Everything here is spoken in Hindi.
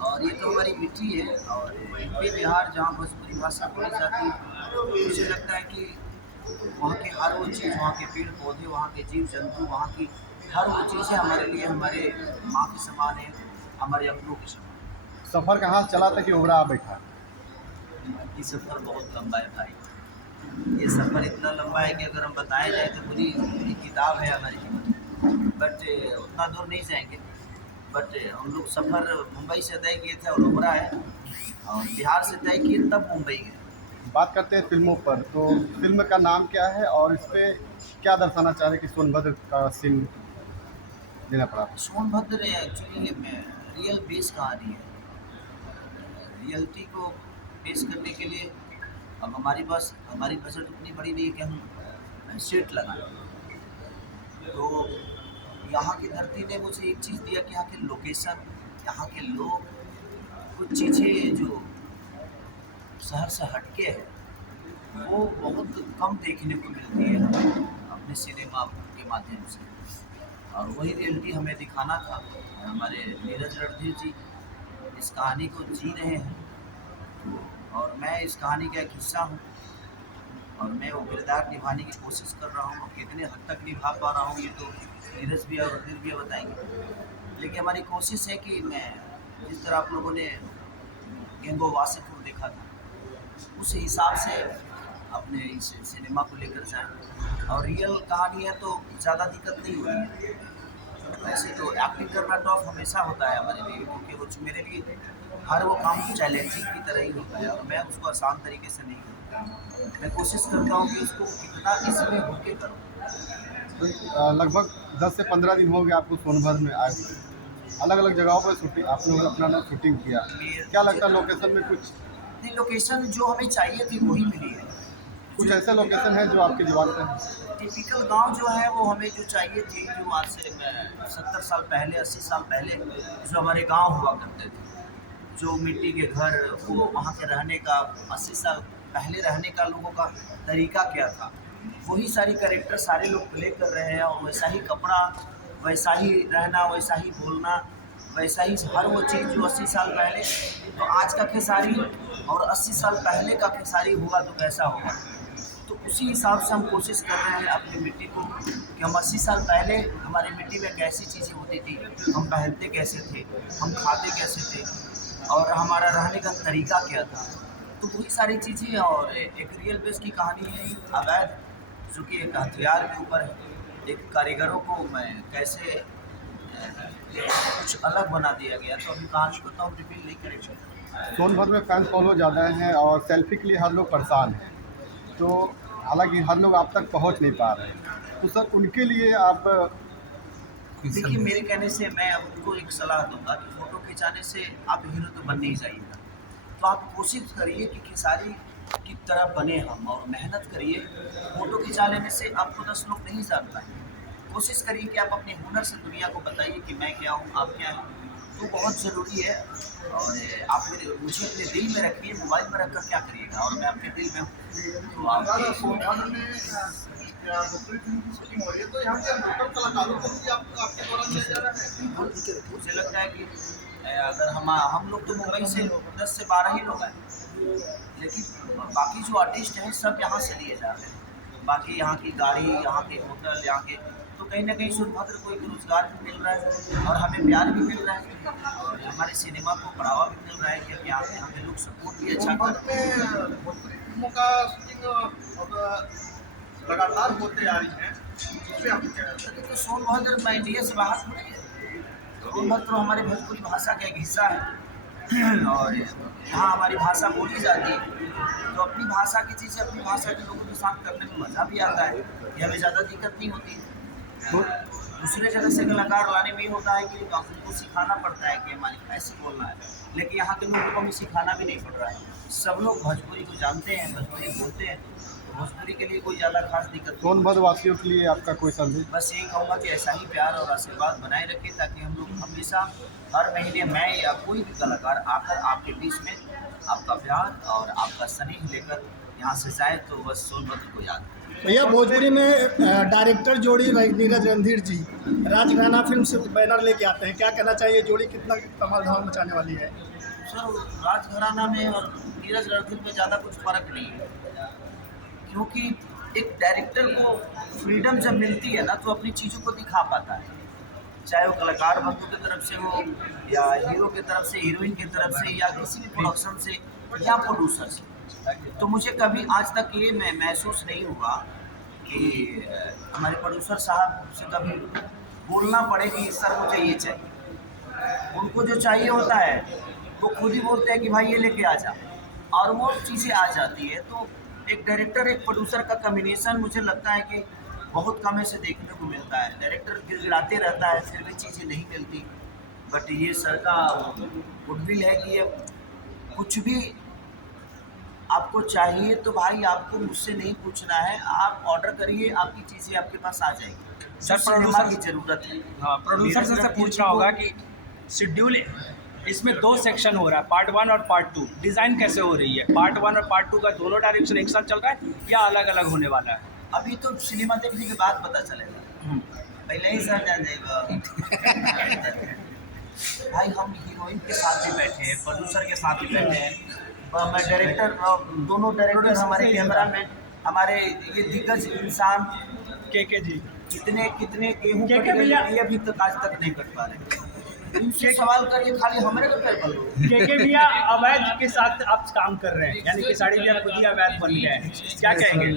और ये तो हमारी मिट्टी है। और यूपी बिहार जहाँ भोजपुरी भाषा बोली जाती है, मुझे लगता है कि वहाँ की हर वो चीज़, वहाँ के पेड़ पौधे, वहाँ के जीव जंतु, वहाँ की हर वो चीज़ें हमारे लिए हमारे माँ के समान है, हमारे अपनों के समान सफ़र कहाँ से चला था कि उबरा आ बैठा? है। ये सफ़र बहुत लंबा है भाई। ये सफ़र इतना लंबा है कि अगर हम बताया जाए तो पूरी एक किताब है हमारे जीवन में। बट उतना दूर नहीं जाएंगे। बट हम लोग सफ़र मुंबई से तय किए थे और उमरा है, और बिहार से तय किए तब मुंबई गए। बात करते हैं फ़िल्मों पर, तो फ़िल्म का नाम क्या है और इसपे क्या दर्शाना चाह रहे हैं कि सोनभद्र का सीन देना पड़ा आपको? सोनभद्र एक्चुअली रियल बेस कहानी है। रियलिटी को बेस करने के लिए अब हमारी बजट उतनी बड़ी नहीं है कि हम सेट लगाएं। तो यहाँ की धरती ने मुझे एक चीज़ दिया कि यहाँ के लोकेशन, यहाँ के लोग, कुछ चीज़ें जो शहर से हटके है, वो बहुत कम देखने को मिलती है अपने सिनेमा के माध्यम से। और वही रियलिटी हमें दिखाना था। और हमारे नीरज रणधीर जी इस कहानी को जी रहे हैं। तो और मैं इस कहानी का एक हिस्सा हूँ, और मैं वो किरदार निभाने की कोशिश कर रहा हूँ। कितने हद तक निभा पा रहा हूँ ये तो नीरज भी और रणधीर भी बताएंगे। लेकिन हमारी कोशिश है कि मैं जिस तरह आप लोगों ने गैंगो वासेपुर देखा था, उस हिसाब से अपने इस सिनेमा को लेकर जाएं। और रियल कहानी है तो ज़्यादा दिक्कत नहीं होगी। वैसे तो एक्टिंग करना टफ हमेशा होता है हमारे लिए, क्योंकि वो मेरे लिए हर वो काम चैलेंजिंग की तरह ही होता है, और मैं उसको आसान तरीके से नहीं करता। मैं कोशिश करता हूँ कि उसको कितना इसमें होके करूँ। तो लगभग 10 से 15 दिन हो गए आपको सोनभद्र में आए हुए। अलग अलग जगहों पर शूटिंग आप लोगों ने अपना शूटिंग किया। क्या मुझे लगता है लोकेशन में कुछ नहीं, लोकेशन जो हमें चाहिए थी वही मिली है। कुछ जो ऐसे लोकेशन है जो आपके जुबान पे है? टिपिकल गांव जो है वो हमें जो चाहिए थी, जो आज से 70 साल पहले, 80 साल पहले जो हमारे गांव हुआ करते थे, जो मिट्टी के घर, वो वहाँ के रहने का, 80 साल पहले रहने का लोगों का तरीका क्या था, वही सारी कैरेक्टर सारे लोग प्ले कर रहे हैं। और वैसा ही कपड़ा, वैसा ही रहना, वैसा ही बोलना, वैसा ही हर वो चीज़ जो 80 साल पहले। तो आज का खेसारी और 80 साल पहले का खेसारी होगा तो कैसा होगा। तो उसी हिसाब से हम कोशिश कर रहे हैं अपनी मिट्टी को, कि हम 80 साल पहले हमारी मिट्टी में कैसी चीज़ें होती थी, हम पहनते कैसे थे, हम खाते कैसे थे, और हमारा रहने का तरीका क्या था। तो वही सारी चीज़ें। और एक रियल बेस की कहानी है अवैध, जो कि एक हथियार के ऊपर है। एक कारीगरों को मैं कैसे कुछ अलग बना दिया गया। तो अभी कहानी को तो हम रिवील नहीं करेंगे। सोनभद्र में फैन फॉलो ज़्यादा हैं और सेल्फी के लिए हर लोग परेशान हैं। तो हालाँकि हर लोग आप तक पहुँच नहीं पा रहे हैं। तो सर उनके लिए आप कोई देखिए, संदेश मेरे कहने से मैं अब उनको एक सलाह दूंगा कि फ़ोटो खिंचाने से आप हीरो तो बन नहीं जाइएगा। तो आप कोशिश करिए कि खेसारी की तरह बने हम, और मेहनत करिए। फ़ोटो खिंचा लेने से आपको 10 लोग नहीं जान पाएंगे। कोशिश करिए कि आप अपने हुनर से दुनिया को बताइए कि मैं क्या हूँ, आप क्या हैं। तो बहुत ज़रूरी है। और आप मुझे अपने दिल में रखिए, मोबाइल में रख कर क्या करिएगा, और मैं आपके दिल में हूँ। तो आप सोनभद्र में भोजपुरी फिल्म की शूटिंग हो रही है, तो यहाँ के लोकल कलाकारों को भी आपके द्वारा लिया जा रहा है। बिल्कुल, मुझे लगता है कि अगर हम लोग तो मुंबई से 10 से 12 ही लोग हैं, लेकिन बाकी जो आर्टिस्ट हैं सब यहाँ से लिए जा रहे हैं। बाकी यहाँ की गाड़ी, यहाँ के होटल, यहाँ के, तो कहीं ना कहीं सोनभद्र को एक रोजगार भी मिल रहा है, और हमें प्यार भी मिल रहा है, और हमारे सिनेमा को बढ़ावा भी मिल रहा है, क्योंकि यहाँ पे हमें लोग सपोर्ट भी अच्छा कर सोनभद्र रहे हैं। में भोजपुरी फिल्मों का शूटिंग लगातार होते आ रही है, उस पर आपको क्या कहना है? तो सोनभद्र में इंडिया से बाहर थोड़ी है। सोनभद्र तो हमारी भोजपुरी भाषा का एक हिस्सा है। और यहाँ हमारी भाषा बोली जाती है। तो अपनी भाषा की चीज़ें अपनी भाषा के लोगों के साथ करने में मज़ा भी आता है, ये हमें ज़्यादा दिक्कत नहीं होती। तो दूसरे जगह से कलाकार लाने में ये होता है कि उनको सिखाना पड़ता है कि हमारे ऐसे बोलना है। लेकिन यहाँ के लोगों को हमें सिखाना भी नहीं पड़ रहा है, सब लोग भोजपुरी को जानते हैं, भोजपुरी बोलते हैं। तो भोजपुरी के लिए कोई ज़्यादा खास दिक्कत नहीं होती। सोनभद्र वासियों के लिए आपका कोई संदेश? बस यही कहूँगा कि ऐसा ही प्यार और आशीर्वाद बनाए रखें, ताकि हम लोग हमेशा हर महीने मैं या कोई भी कलाकार आकर आपके बीच में आपका प्यार और आपका स्नेह लेकर यहाँ से जाए, तो बस सोनभद्र को याद करें। भैया भोजपुरी में डायरेक्टर जोड़ी नीरज रणधीर जी राजघराना फिल्म से बैनर लेके आते हैं, क्या कहना चाहिए? जोड़ी कितना कमाल धमाल मचाने वाली है? सर राजघराना में और नीरज रणधीर में ज़्यादा कुछ फ़र्क नहीं है, क्योंकि एक डायरेक्टर को फ्रीडम जब मिलती है ना तो अपनी चीज़ों को दिखा पाता है, चाहे वो कलाकार बंधु की तरफ से हो या हीरो की तरफ से, हीरोइन की तरफ से, या किसी भी प्रोडक्शन से या प्रोड्यूसर से। तो मुझे कभी आज तक ये महसूस नहीं हुआ कि हमारे प्रोड्यूसर साहब से कभी बोलना पड़े कि सर मुझे ये चाहिए। उनको जो चाहिए होता है वो खुद ही बोलते हैं कि भाई ये लेके आ जा, और वो चीज़ें आ जाती है। तो एक डायरेक्टर एक प्रोड्यूसर का कॉम्बिनेशन मुझे लगता है कि बहुत कम ऐसे देखने को मिलता है। डायरेक्टर गिड़गिड़ाते रहता है फिर भी चीज़ें नहीं मिलती, बट ये सर का गुडविल है कि ये कुछ भी आपको चाहिए तो भाई आपको मुझसे नहीं पूछना है, आप ऑर्डर करिए, आपकी चीज़ें आपके पास आ जाएगी। सर प्रोड्यूसर की ज़रूरत है। हाँ, प्रोड्यूसर से पूछना होगा कि शेड्यूल इसमें 2 सेक्शन हो रहा है, पार्ट 1 और पार्ट 2, डिज़ाइन कैसे हो रही है? पार्ट 1 और पार्ट 2 का दोनों डायरेक्शन एक साथ चल रहा है या अलग अलग होने वाला है? अभी तो सिनेमा देखने के बाद पता चलेगा, पहले ही सर जान जाएगा। भाई हम हीरोइन के साथ भी बैठे हैं, प्रोड्यूसर के साथ भी बैठे हैं, मैं डायरेक्टर, दोनों डायरेक्टर हमारे कैमरामैन, हमारे ये दिग्गज इंसान के जी कितने कितने गेहूँ के कट गए, भैया- ये अभी तक आज तक नहीं कट पा रहे। इनसे सवाल करिए, खाली हमारे को पैर पलो। के भैया अवैध के साथ आप काम कर रहे हैं, यानी कि साड़ी भैया खुद ही अवैध बन गए हैं, क्या कहेंगे?